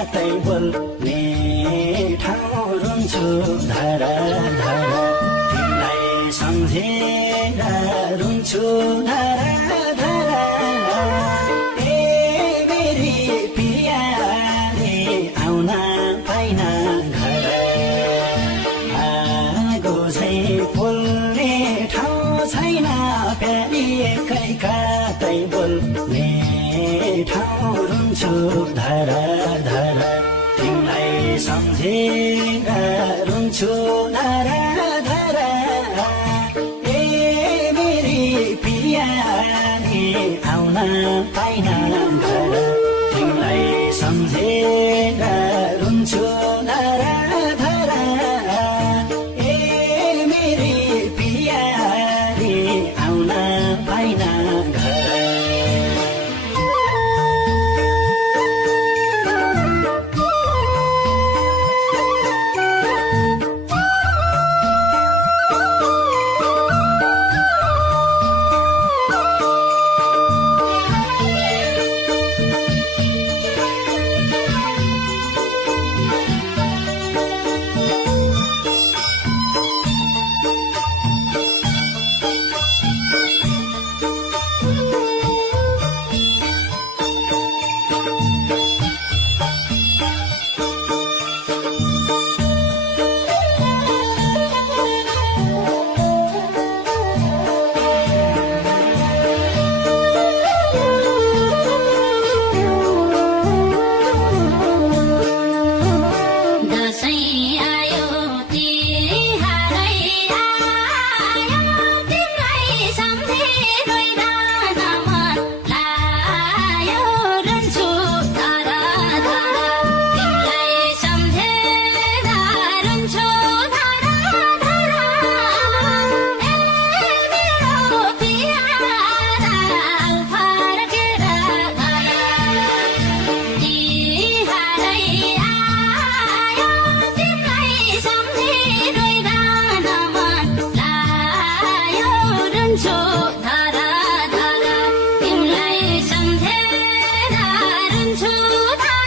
कतै बोल्ने ठाउँ रुन्छु धारा धारा तिमीलाई सम्झेर रुन्छु धारा धारा ए मेरी पियाले आउन पाइन घर आगो चाहिँ बोल्ने ठाउँ छैन प्यारी कतै बोल्ने ठाउँ रुन्छु धारा धारा तिमीलाई सम्झेर रुन्छु धारा धारा ए मेरी पियाले आउन पाइन घर